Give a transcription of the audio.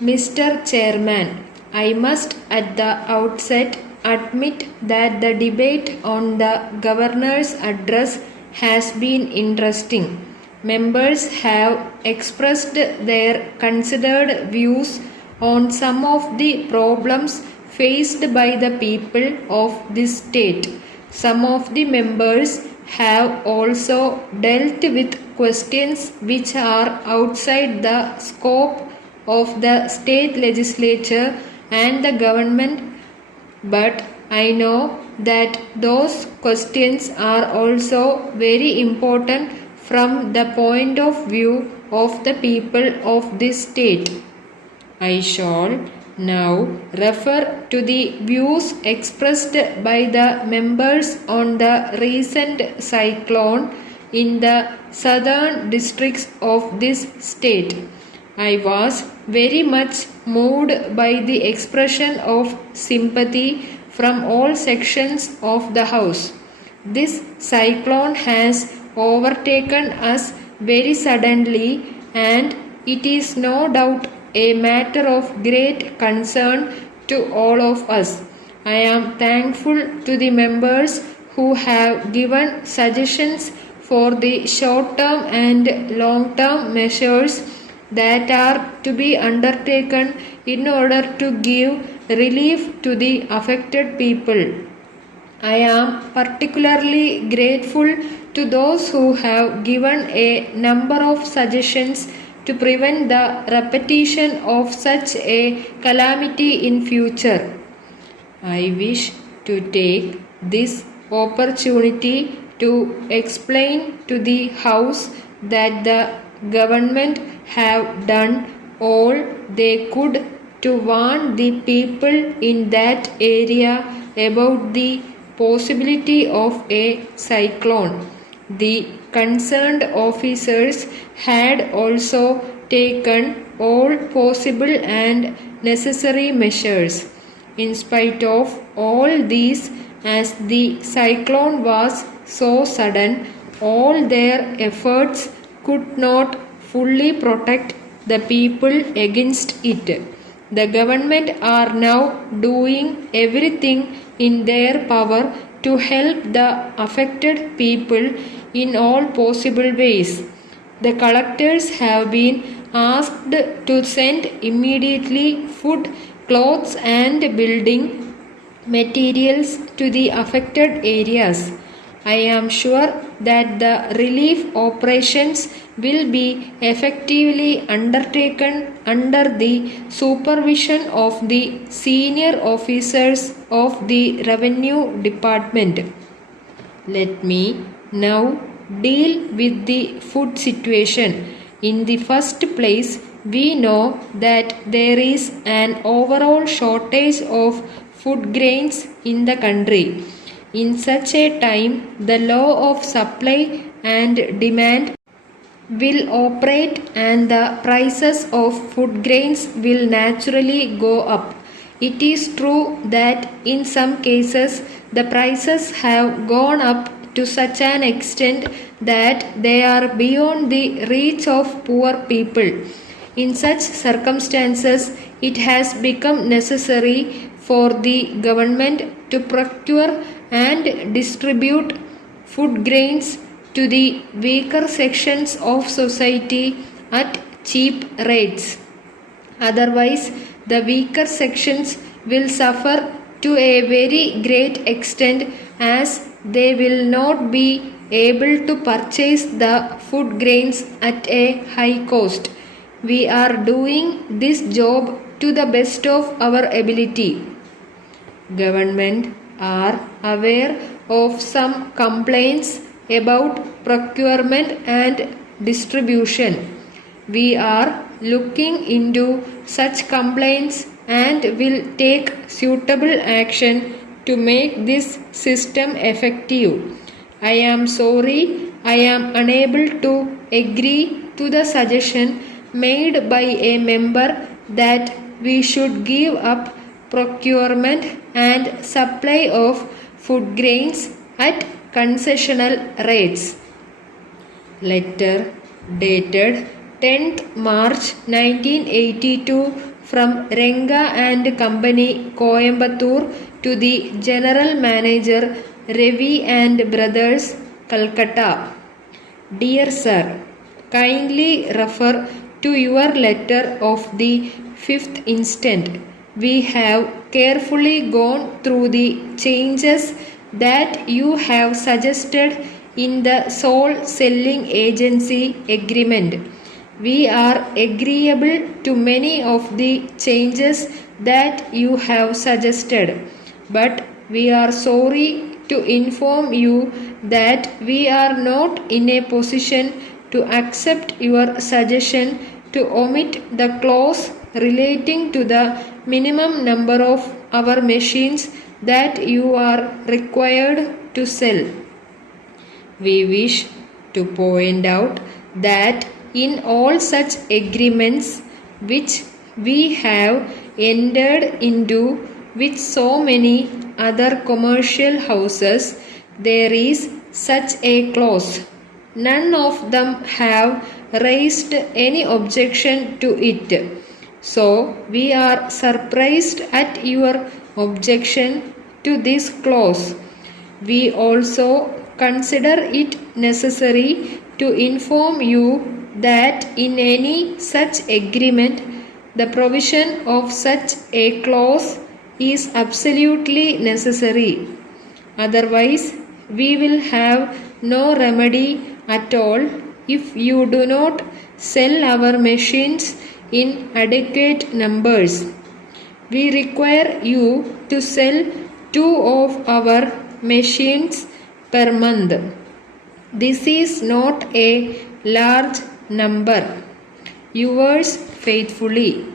Mr. Chairman, I must at the outset admit that the debate on the Governor's address has been interesting. Members have expressed their considered views on some of the problems faced by the people of this state. Some of the members have also dealt with questions which are outside the scope of the state legislature and the government, but I know that those questions are also very important from the point of view of the people of this state. I shall now refer to the views expressed by the members on the recent cyclone in the southern districts of this state. I was very much moved by the expression of sympathy from all sections of the House. This cyclone has overtaken us very suddenly, and it is no doubt a matter of great concern to all of us. I am thankful to the members who have given suggestions for the short-term and long-term measures that are to be undertaken in order to give relief to the affected people. I am particularly grateful to those who have given a number of suggestions to prevent the repetition of such a calamity in future. I wish to take this opportunity to explain to the House that the government have done all they could to warn the people in that area about the possibility of a cyclone. The concerned officers had also taken all possible and necessary measures. In spite of all these, as the cyclone was so sudden, all their efforts could not fully protect the people against it. The government are now doing everything in their power to help the affected people in all possible ways. The collectors have been asked to send immediately food, clothes and building materials to the affected areas. I am sure that the relief operations will be effectively undertaken under the supervision of the senior officers of the Revenue Department. Let me now deal with the food situation. In the first place, we know that there is an overall shortage of food grains in the country. In such a time, the law of supply and demand will operate and the prices of food grains will naturally go up. It is true that in some cases the prices have gone up to such an extent that they are beyond the reach of poor people. In such circumstances, it has become necessary for the government to procure and distribute food grains to the weaker sections of society at cheap rates. Otherwise, the weaker sections will suffer to a very great extent, as they will not be able to purchase the food grains at a high cost. We are doing this job to the best of our ability. Government are aware of some complaints about procurement and distribution. We are looking into such complaints and will take suitable action to make this system effective. I am sorry I am unable to agree to the suggestion made by a member that we should give up procurement and supply of food grains at concessional rates. Letter dated 10th March 1982 from Renga and Company, Coimbatore, to the General Manager, Ravi and Brothers, Calcutta. Dear Sir, kindly refer to your letter of the 5th instant. We have carefully gone through the changes that you have suggested in the sole selling agency agreement. We are agreeable to many of the changes that you have suggested, but we are sorry to inform you that we are not in a position to accept your suggestion to omit the clause relating to the minimum number of our machines that you are required to sell. We wish to point out that in all such agreements which we have entered into with so many other commercial houses, there is such a clause. None of them have raised any objection to it. So we are surprised at your objection to this clause. We also consider it necessary to inform you that in any such agreement, the provision of such a clause is absolutely necessary. Otherwise, we will have no remedy at all if you do not sell our machines in adequate numbers. We require you to sell 2 of our machines per month. This is not a large number. Yours faithfully.